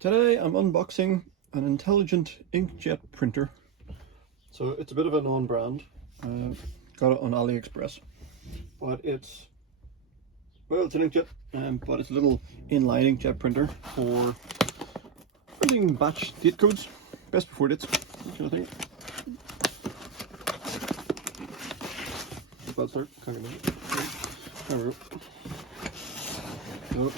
Today I'm unboxing an intelligent inkjet printer. So it's a bit of a non-brand. Got it on AliExpress, but it's an inkjet, but it's a little inline inkjet printer for printing batch date codes, best before dates, that kind of thing. Bad start, can't get it. There we go. Nope.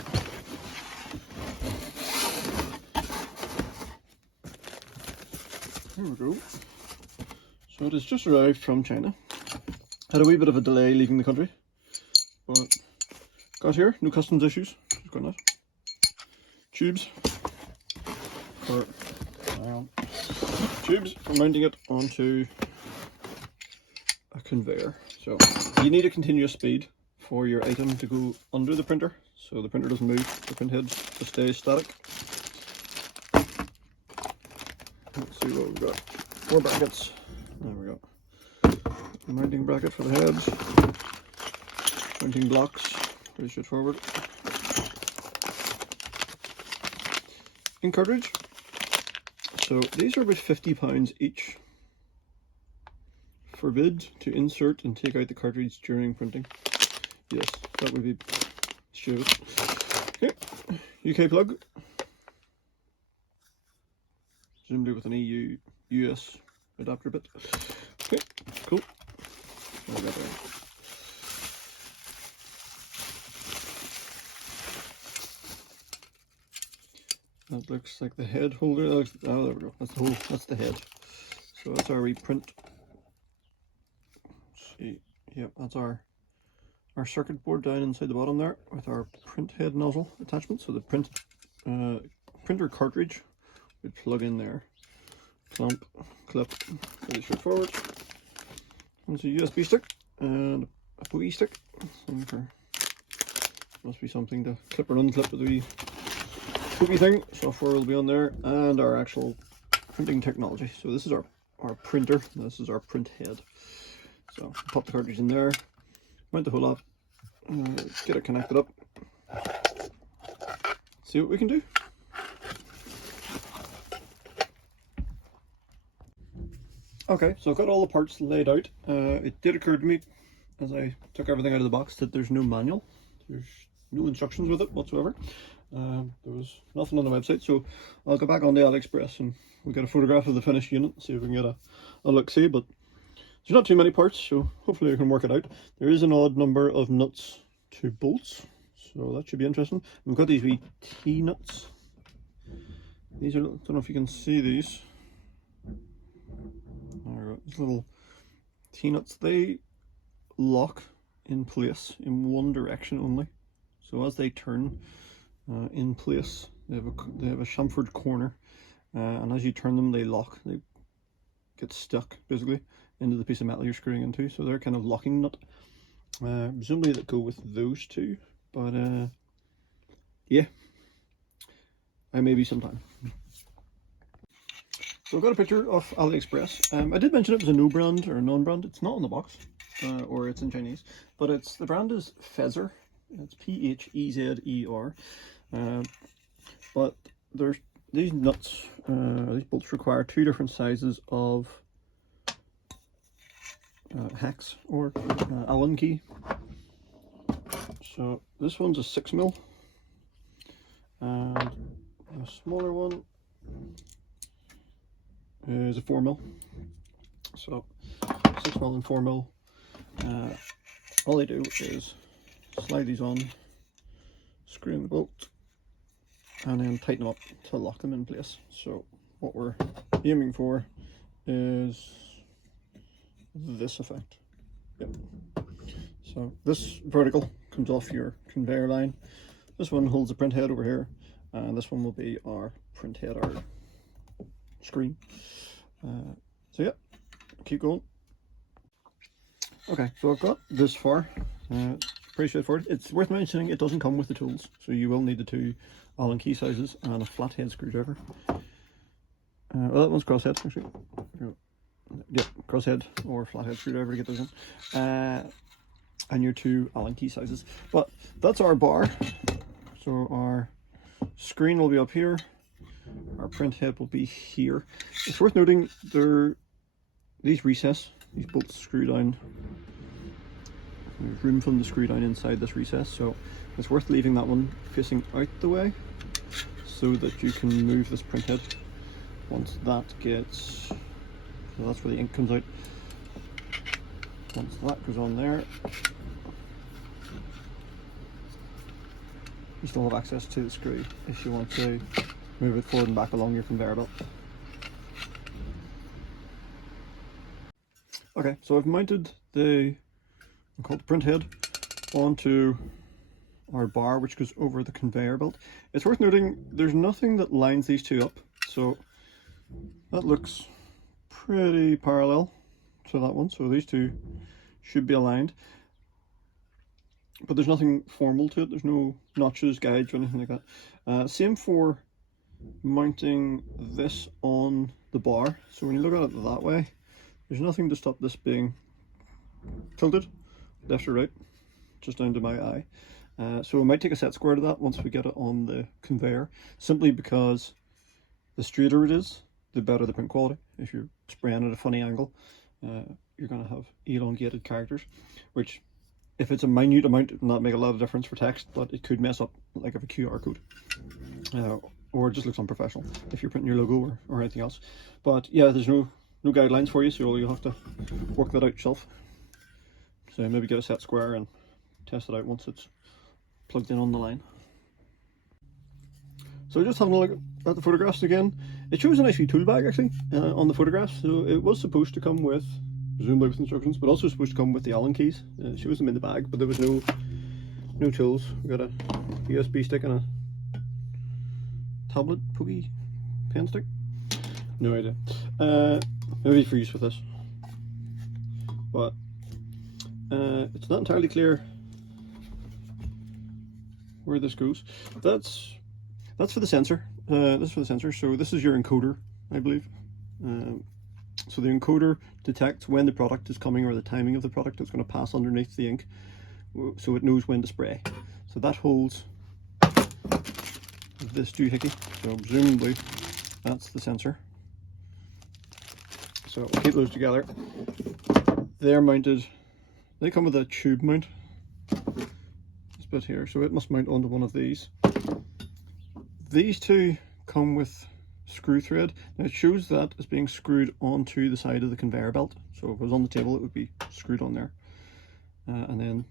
There we go. So it has just arrived from China. Had a wee bit of a delay leaving the country, but got here, no customs issues, which is quite nice. Tubes for mounting it onto a conveyor. So you need a continuous speed for your item to go under the printer, so the printer doesn't move, the print head just stays static. Let's see what we've got. 4 brackets. There we go. Mounting bracket for the heads. Mounting blocks. Pretty straightforward. Ink cartridge. So these are about £50 each. Forbid to insert and take out the cartridge during printing. Yes, that would be stupid. Okay. UK plug. Presumably with an EU US adapter bit. Okay, cool. That looks like the head holder. Oh, there we go. That's the head. So that's our reprint. Let's see. Yep, that's our circuit board down inside the bottom there with our print head nozzle attachment. So the printer cartridge would plug in there. Clamp, clip, pretty straightforward. There's a USB stick and a pokey stick. Must be something to clip or unclip with the pokey thing. Software will be on there, and our actual printing technology. So this is our printer. This is our print head. So pop the cartridge in there, mount the whole up, get it connected up. See what we can do. Okay, so I've got all the parts laid out. It did occur to me as I took everything out of the box that there's no manual. There's no instructions with it whatsoever. There was nothing on the website, so I'll go back on the AliExpress and we'll get a photograph of the finished unit, see if we can get a look-see, but there's not too many parts, so hopefully I can work it out. There is an odd number of nuts to bolts, so that should be interesting. We've got these wee T-nuts. These are, I don't know if you can see these. These little T-nuts, they lock in place in one direction only. So as they turn in place, they have a chamfered corner, and as you turn them, they lock. They get stuck basically into the piece of metal you're screwing into. So they're kind of locking nut. Presumably that go with those two, but yeah, I may be sometime. So I've got a picture of AliExpress. I did mention it was a no brand or a non-brand. It's not on the box, or it's in Chinese, but the brand is Phezer. It's Phezer. But there's these nuts, these bolts require 2 different sizes of hex or Allen key. So this one's a 6mm, and a smaller one is a 4mm. So 6mm and 4mm. All they do is slide these on, screw in the bolt, and then tighten them up to lock them in place. So what we're aiming for is this effect. Yep. So this vertical comes off your conveyor line. This one holds the print head over here, and this one will be our print head, our screen. So yeah, keep going. Okay, so I've got this far. Pretty straightforward. It's worth mentioning it doesn't come with the tools, so you will need the 2 Allen key sizes and a flathead screwdriver. Well, that one's crosshead actually. Yep, crosshead or flathead screwdriver to get those in. And your 2 Allen key sizes. But that's our bar. So our screen will be up here. print head will be here. It's worth noting these recess, these bolts screw down. There's room for them to screw down inside this recess, so it's worth leaving that one facing out the way so that you can move this print head once that gets, so that's where the ink comes out. Once that goes on there, you still have access to the screw if you want to move it forward and back along your conveyor belt. Okay, so I've mounted the print head onto our bar, which goes over the conveyor belt. It's worth noting there's nothing that lines these two up, so that looks pretty parallel to that one, so these two should be aligned, but there's nothing formal to it. There's no notches, guides, or anything like that. Same for mounting this on the bar, so when you look at it that way, there's nothing to stop this being tilted left or right, just down to my eye. So we might take a set square to that once we get it on the conveyor, simply because the straighter it is, the better the print quality. If you're spraying at a funny angle, you're going to have elongated characters, which if it's a minute amount, it will not make a lot of difference for text, but it could mess up like of a QR code, or it just looks unprofessional if you're printing your logo or anything else. But yeah, there's no guidelines for you, so you'll have to work that out yourself. So maybe get a set square and test it out once it's plugged in on the line. So just having a look at the photographs again, it shows a nice wee tool bag actually on the photographs. So it was supposed to come with, presumably with instructions, but also supposed to come with the Allen keys. It shows them in the bag, but there was no tools. We got a USB stick and a tablet pokey pen stick. No idea. Maybe for use with this, but it's not entirely clear where this goes. That's for the sensor. This is for the sensor. So this is your encoder, I believe. So the encoder detects when the product is coming or the timing of the product that's going to pass underneath the ink, so it knows when to spray. So that holds this doohickey. So presumably that's the sensor. So we'll keep those together. They're mounted. They come with a tube mount. This bit here, so it must mount onto one of these. These two come with screw thread. Now it shows that as being screwed onto the side of the conveyor belt. So if it was on the table, it would be screwed on there, and then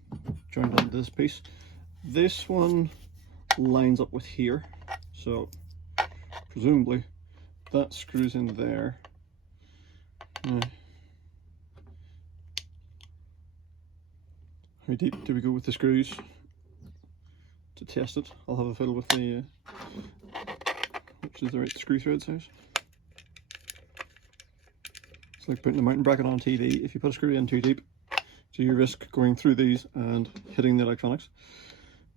joined onto this piece. This one lines up with here, so presumably that screws in there. How deep do we go with the screws to test it? I'll have a fiddle with the which is the right screw thread size. It's like putting a mountain bracket on a TV. If you put a screw in too deep, so you risk going through these and hitting the electronics.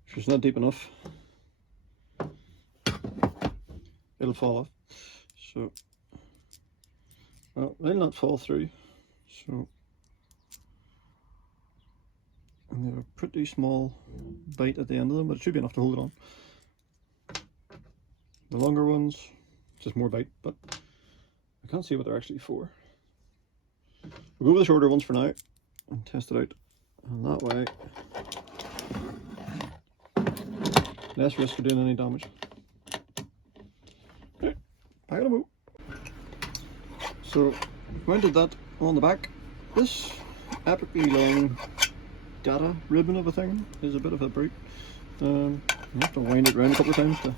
If it's not deep enough, it'll fall off. So, well, they'll not fall through. So, and they have a pretty small bite at the end of them, but it should be enough to hold it on. The longer ones, just more bite, but I can't see what they're actually for. We'll go with the shorter ones for now and test it out. And that way, less risk of doing any damage. Okay, back in a mo. So, mounted that on the back. This epically long data ribbon of a thing is a bit of a brute. You have to wind it around a couple of times to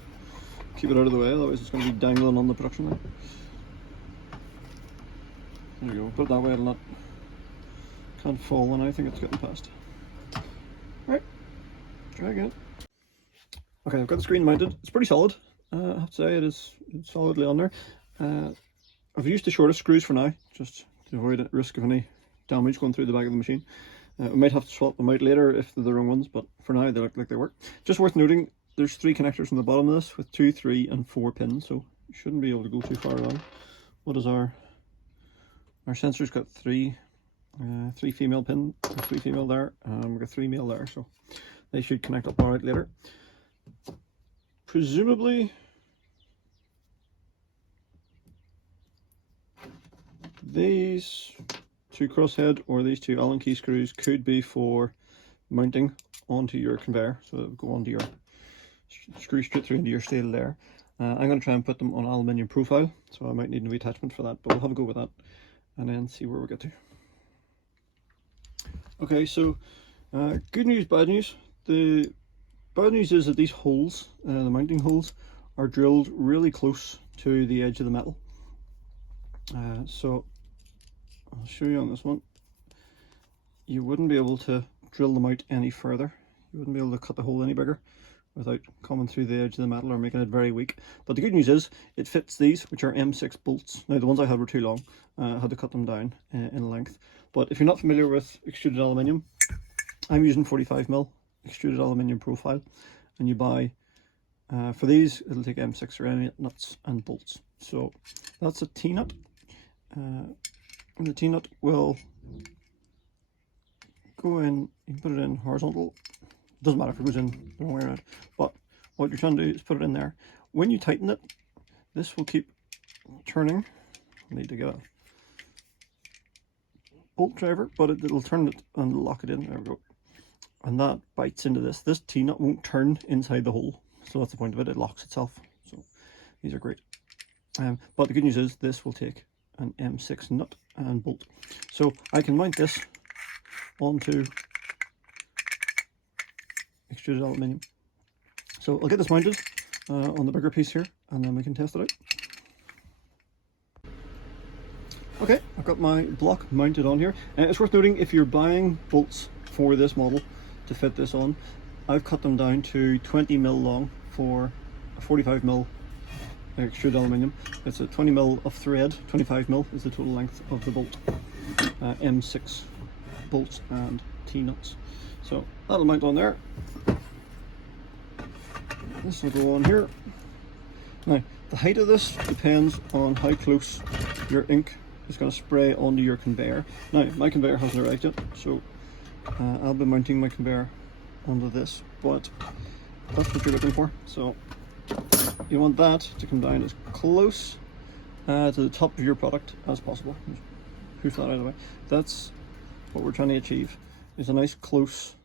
keep it out of the way, otherwise it's going to be dangling on the production line. There you go, put it that way, it'll not, can't fall when I think it's getting past. Right, try again. Okay, I've got the screen mounted. It's pretty solid, I have to say. It's solidly on there. I've used the shortest screws for now, just to avoid the risk of any damage going through the back of the machine. We might have to swap them out later if they're the wrong ones, but for now they look like they work. Just worth noting, there's 3 connectors on the bottom of this with 2, 3 and 4 pins, so you shouldn't be able to go too far wrong. What is our sensor's got 3 female pin, 3 female there, and we've got 3 male there, so they should connect up alright later. Presumably these two crosshead or these two Allen key screws could be for mounting onto your conveyor, so it'll go onto your screw straight through into your steel there. I'm going to try and put them on aluminium profile, so I might need a new attachment for that, but we'll have a go with that and then see where we get to. Okay, so good news, bad news. The bad news is that these holes, the mounting holes, are drilled really close to the edge of the metal. So I'll show you on this one. You wouldn't be able to drill them out any further. You wouldn't be able to cut the hole any bigger without coming through the edge of the metal or making it very weak. But the good news is it fits these, which are M6 bolts. Now the ones I had were too long. I had to cut them down in length. But if you're not familiar with extruded aluminium, I'm using 45mm extruded aluminium profile, and you buy for these it'll take M6 or M8 nuts and bolts. So that's a T-nut, and the T-nut will go in. You can put it in horizontal. It doesn't matter if it goes in the wrong way around, but what you're trying to do is put it in there. When you tighten it, this will keep turning. I need to get a bolt driver, but it'll turn it and lock it in. There we go. And that bites into this. This T-nut won't turn inside the hole, so that's the point of it. It locks itself. So these are great. But the good news is this will take an M6 nut and bolt. So I can mount this onto extruded aluminium. So I'll get this mounted on the bigger piece here, and then we can test it out. Okay, I've got my block mounted on here. It's worth noting, if you're buying bolts for this model to fit this on, I've cut them down to 20mm long for a 45mm extruded aluminium. It's a 20mm of thread, 25mm is the total length of the bolt. M6 bolts and T-nuts. So that'll mount on there. This will go on here. Now, the height of this depends on how close your ink is going to spray onto your conveyor. Now, my conveyor hasn't arrived yet, so I'll be mounting my conveyor onto this, but that's what you're looking for. So you want that to come down as close to the top of your product as possible. Hoof that out of the way. That's what we're trying to achieve, is a nice close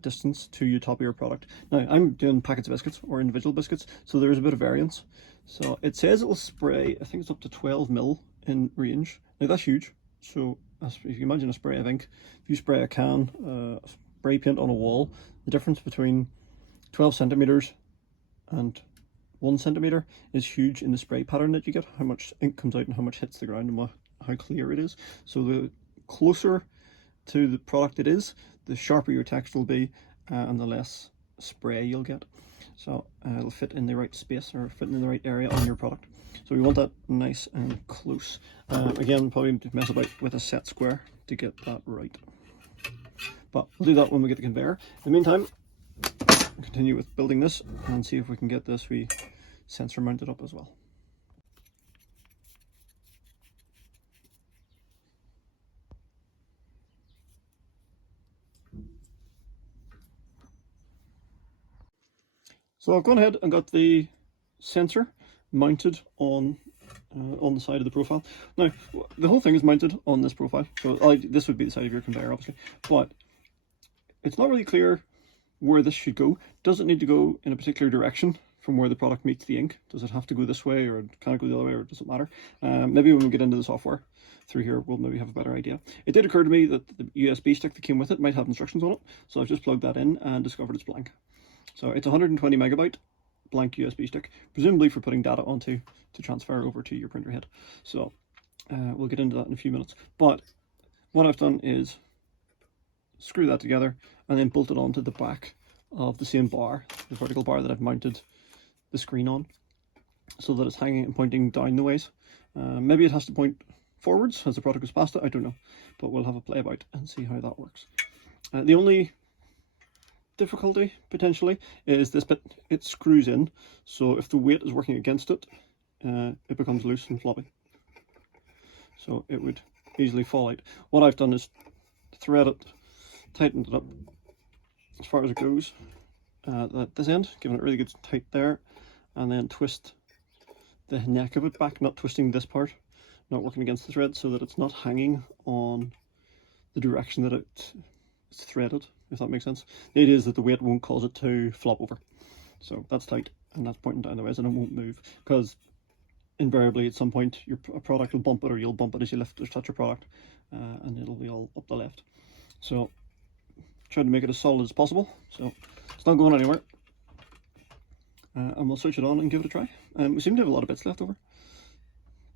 distance to your top of your product. Now I'm doing packets of biscuits or individual biscuits, so there's a bit of variance. So it says it will spray, I think it's up to 12mm in range. Now that's huge. So if you imagine a spray of ink, if you spray a can spray paint on a wall, the difference between 12 centimeters and 1 centimeter is huge in the spray pattern that you get, how much ink comes out and how much hits the ground and how clear it is. So the closer to the product it is, the sharper your text will be, and the less spray you'll get. So it'll fit in the right space or fit in the right area on your product. So we want that nice and close. Again, probably mess about with a set square to get that right. But we'll do that when we get the conveyor. In the meantime, continue with building this and see if we can get this wee sensor mounted up as well. So I've gone ahead and got the sensor mounted on the side of the profile. Now, the whole thing is mounted on this profile, so this would be the side of your conveyor, obviously, but it's not really clear where this should go. Does it need to go in a particular direction from where the product meets the ink? Does it have to go this way, or can it go the other way, or does it matter? Maybe when we get into the software through here, we'll maybe have a better idea. It did occur to me that the USB stick that came with it might have instructions on it, so I've just plugged that in and discovered it's blank. So it's 120 megabyte blank USB stick, presumably for putting data onto to transfer over to your printer head. So we'll get into that in a few minutes. But what I've done is screw that together and then bolt it onto the back of the same bar, the vertical bar that I've mounted the screen on, so that it's hanging and pointing down the ways. Maybe it has to point forwards as the product goes past it, I don't know, but we'll have a play about and see how that works. The only difficulty potentially is this bit. It screws in, so if the weight is working against it, it becomes loose and floppy, so it would easily fall out. What I've done is thread it, tightened it up as far as it goes at this end, giving it really good tight there, and then twist the neck of it back, not twisting this part, not working against the thread, so that it's not hanging on the direction that it's threaded, if that makes sense. The idea is that the weight won't cause it to flop over. So that's tight, and that's pointing down the ways, and it won't move, because invariably at some point your product will bump it, or you'll bump it as you lift or touch your product, and it'll be all up the left. So trying to make it as solid as possible, so it's not going anywhere. And we'll switch it on and give it a try. We seem to have a lot of bits left over.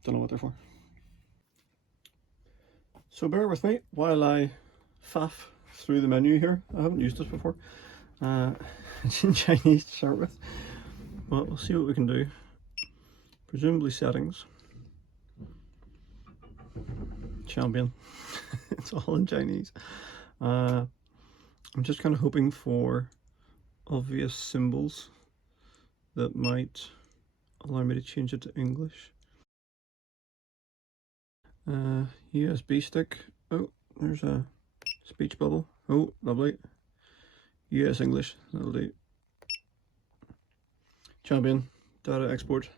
Don't know what they're for. So bear with me while I faff through the menu here. I haven't used this before. It's in Chinese to start with, but we'll see what we can do. Presumably settings. Champion. It's all in Chinese. I'm just kind of hoping for obvious symbols that might allow me to change it to English. USB stick. Oh, there's a speech bubble. Oh, lovely. US English, that'll do. Champion, data export,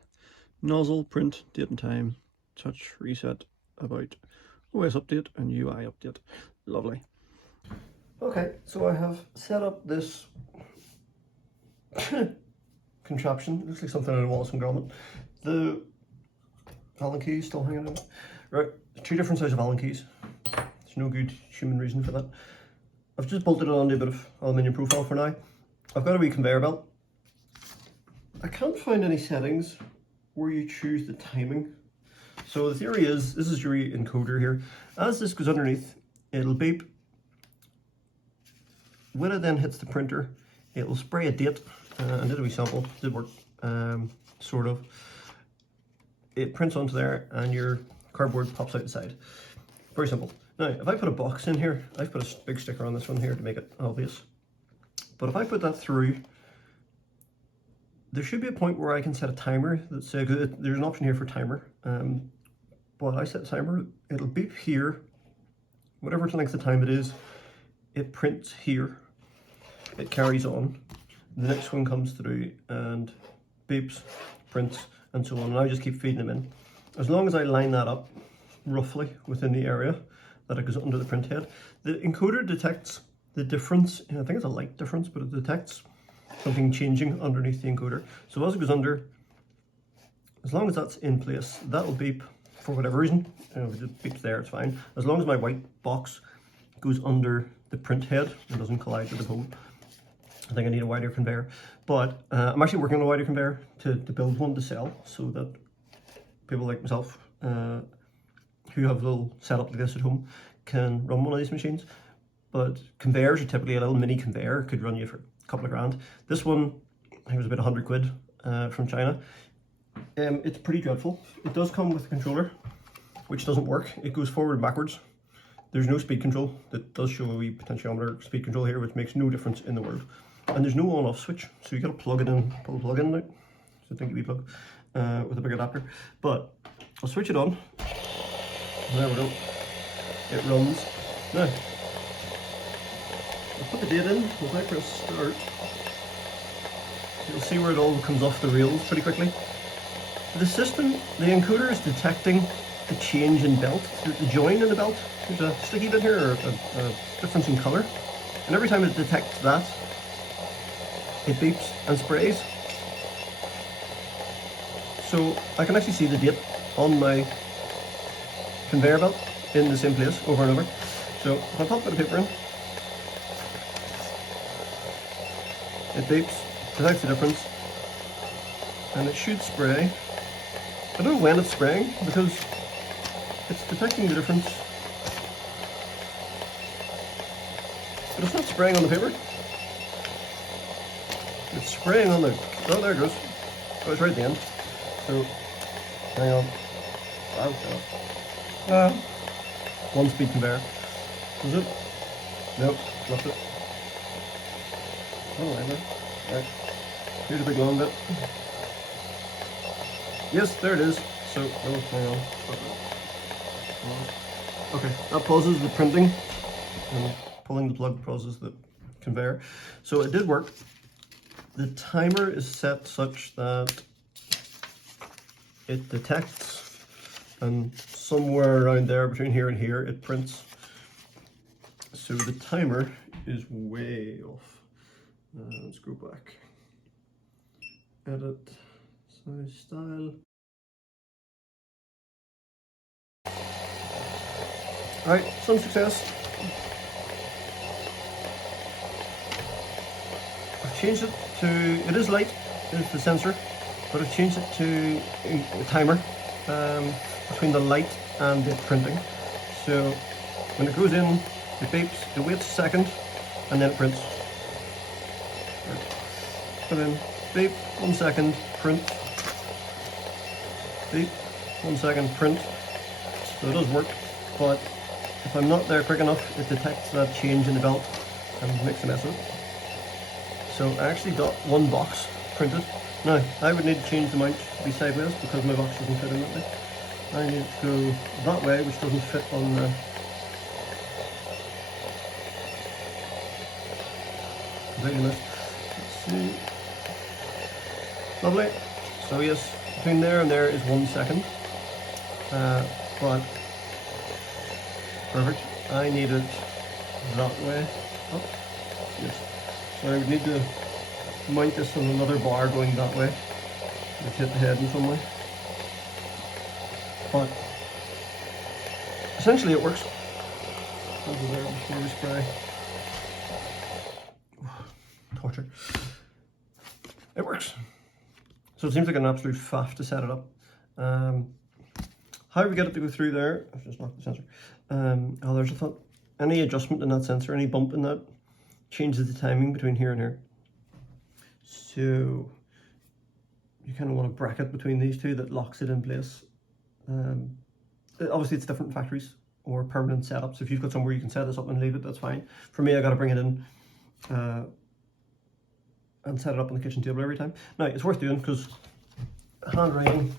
nozzle, print, date and time, touch, reset, about, OS update and UI update. Lovely. Okay, so I have set up this contraption. It looks like something out of Wallace and Gromit. The Allen keys still hanging out. Right, two different sizes of Allen keys. There's no good human reason for that. I've just bolted it onto a bit of aluminium profile for now. I've got a wee conveyor belt. I can't find any settings where you choose the timing. So the theory is, this is your encoder here. As this goes underneath, it'll beep. When it then hits the printer, it'll spray a date. I did a wee sample, did work, sort of. It prints onto there and your cardboard pops out the side. Very simple. Now, if I put a box in here, I've put a big sticker on this one here to make it obvious. But if I put that through, there should be a point where I can set a timer that says, there's an option here for timer. But I set a timer, it'll beep here, whatever length of time it is, it prints here, it carries on. The next one comes through and beeps, prints, and so on. And I just keep feeding them in. As long as I line that up roughly within the area that it goes under the print head, the encoder detects the difference. I think it's a light difference, but it detects something changing underneath the encoder. So as it goes under, as long as that's in place, that'll beep for whatever reason. If it beeps there, it's fine. As long as my white box goes under the print head and doesn't collide with the pole. I think I need a wider conveyor, but I'm actually working on a wider conveyor to build one to sell, so that people like myself who have a little setup like this at home can run one of these machines. But conveyors are typically, a little mini conveyor could run you for a couple of grand. This one, I think it was about 100 quid from China. It's pretty dreadful. It does come with a controller, which doesn't work. It goes forward and backwards. There's no speed control. That does show a wee potentiometer speed control here, which makes no difference in the world. And there's no on-off switch, so you got to plug it in, pull the plug in now. So think wee plug with a big adapter. But I'll switch it on. There we go. It runs. Now, I'll put the date in. If I press start, you'll see where it all comes off the rails pretty quickly. The system, the encoder is detecting the change in belt, the join in the belt. There's a sticky bit here, or a difference in colour. And every time it detects that, it beeps and sprays. So I can actually see the date on my conveyor belt in the same place over and over. So if I pop a bit of paper in, it beeps, detects the difference, and it should spray. I don't know when it's spraying because it's detecting the difference, but it's not spraying on the paper. It's spraying on the, oh there it goes. Oh, it's right at the end. So, hang on. One speed conveyor. Is it? Nope, left it. Oh, whatever. Right. Here's a big long bit. Yes, there it is. So, oh, hang on. Okay, that pauses the printing, and pulling the plug pauses the conveyor. So it did work. The timer is set such that it detects and somewhere around there between here and here it prints. So the timer is way off. Let's go back. Edit, size, style. Alright, some success. I've changed it to, it is light, it's the sensor, but I've changed it to a timer between the light and the printing. So when it goes in, it beeps, it waits a second, and then it prints. Put in, beep, 1 second, print. Beep, 1 second, print. So it does work, but if I'm not there quick enough, it detects that change in the belt and makes a mess of it. So I actually got 1 box printed. Now, I would need to change the mount to be sideways because my box doesn't fit in that way. I need it to go that way, which doesn't fit on the Let's see. Lovely. So yes, between there and there is 1 second. But perfect. I need it that way. Oh, yes. So I would need to mount this on another bar going that way. Let's hit the head in some way. But essentially it works. Over there before we spray. Torture. It works. So it seems like an absolute faff to set it up. How do we get it to go through there? I've just knocked the sensor. Oh, there's a thought. Any adjustment in that sensor, any bump in that, changes the timing between here and here. So you kind of want a bracket between these two that locks it in place. Obviously it's different factories or permanent setups. If you've got somewhere you can set this up and leave it, that's fine. For me, I got to bring it in and set it up on the kitchen table every time. Now, it's worth doing because handwriting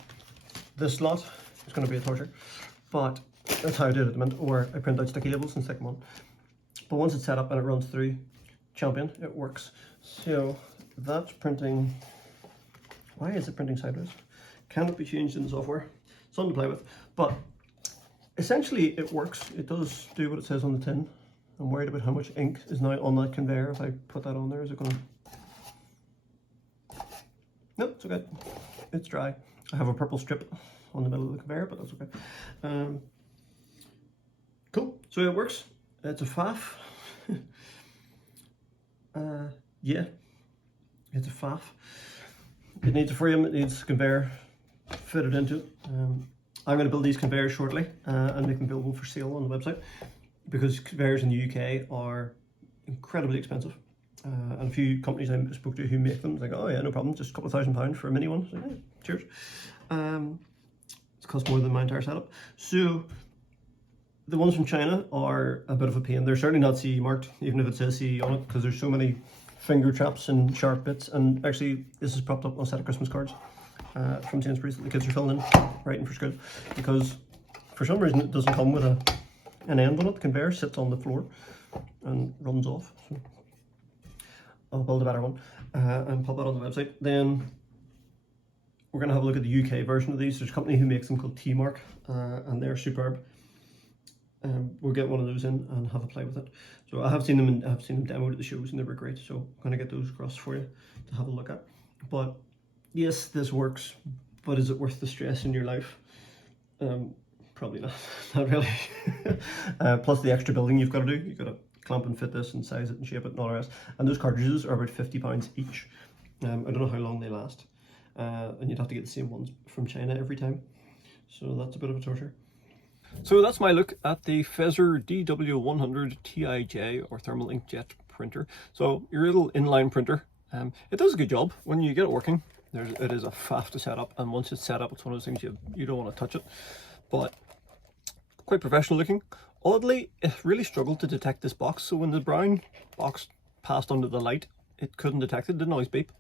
this slot is going to be a torture, but that's how I do it at the minute, or I print out sticky labels and stick them on. But once it's set up and it runs through, champion, it works. So that's printing. Why is it printing sideways? Can it be changed in the software? Something to play with, but essentially it works. It does do what it says on the tin. I'm worried about how much ink is now on that conveyor. If I put that on there, is it going to... No, it's okay. It's dry. I have a purple strip on the middle of the conveyor, but that's okay. Cool. So it works. It's a faff. Yeah, it's a faff. It needs a frame. It needs a conveyor fitted into it. I'm going to build these conveyors shortly and make them available for sale on the website, because conveyors in the UK are incredibly expensive. And a few companies I spoke to who make them, like, oh yeah, no problem, just a couple of £1,000 for a mini one. So, yeah, cheers. It's cost more than my entire setup. So the ones from China are a bit of a pain. They're certainly not CE marked, even if it says CE on it, because there's so many finger traps and sharp bits. And actually, this is propped up on a set of Christmas cards from Sainsbury's that the kids are filling in, writing for school, because for some reason it doesn't come with an end on it. The conveyor sits on the floor and runs off. So I'll build a better one and pop that on the website. Then we're going to have a look at the UK version of these. There's a company who makes them called T-Mark, and they're superb. We'll get one of those in and have a play with it. So I have seen them demoed at the shows and they were great. So I'm going to get those across for you to have a look at. But yes, this works, but is it worth the stress in your life? Probably not. Not really. Plus the extra building you've got to do. You've got to clamp and fit this and size it and shape it and all the rest. And those cartridges are about £50 each. I don't know how long they last. And you'd have to get the same ones from China every time. So that's a bit of a torture. So that's my look at the Phezer DW100 TIJ, or thermal inkjet printer. So your little inline printer, it does a good job when you get it working. It is a faff to set up, and once it's set up, it's one of those things you don't want to touch it. But quite professional looking. Oddly, it really struggled to detect this box. So when the brown box passed under the light, it couldn't detect it. It didn't always beep.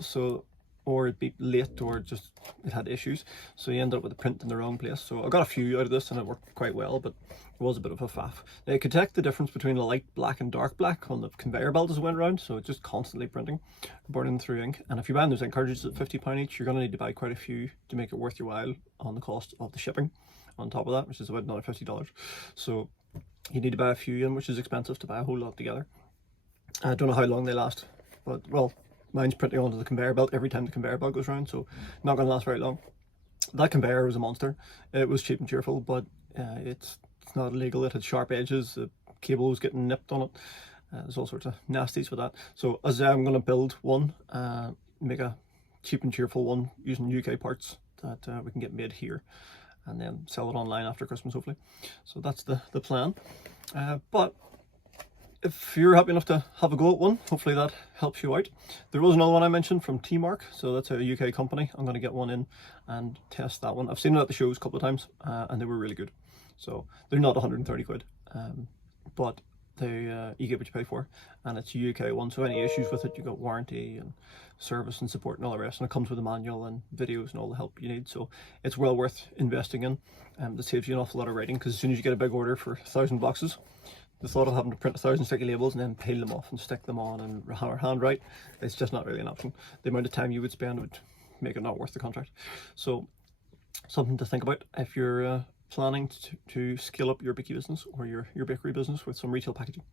So or it beeped late, or just it had issues, so you ended up with the print in the wrong place. So I got a few out of this and it worked quite well, but it was a bit of a faff. Now you could detect the difference between the light black and dark black on the conveyor belt as it went around, so it's just constantly printing, burning through ink. And if you're buying those ink cartridges at £50 each, you're going to need to buy quite a few to make it worth your while on the cost of the shipping on top of that, which is about another $50. So you need to buy a few in, which is expensive to buy a whole lot together. I don't know how long they last, but well, mine's printing onto the conveyor belt every time the conveyor belt goes around, so not going to last very long. That conveyor was a monster. It was cheap and cheerful, but it's not illegal. It had sharp edges, the cable was getting nipped on it. There's all sorts of nasties with that. So as I'm going to build one, make a cheap and cheerful one using UK parts that we can get made here, and then sell it online after Christmas, hopefully. So that's the plan. But if you're happy enough to have a go at one, hopefully that helps you out. There was another one I mentioned from T-Mark, so that's a UK company. I'm going to get one in and test that one. I've seen it at the shows a couple of times, and they were really good. So they're not 130 quid, but they you get what you pay for, and it's a UK one, so any issues with it, you got warranty and service and support and all the rest, and it comes with a manual and videos and all the help you need. So it's well worth investing in. That saves you an awful lot of writing, because as soon as you get a big order for 1,000 boxes, the thought of having to print 1,000 sticky labels and then peel them off and stick them on and handwrite, it's just not really an option. The amount of time you would spend would make it not worth the contract. So something to think about if you're planning to scale up your Bicky business or your bakery business with some retail packaging.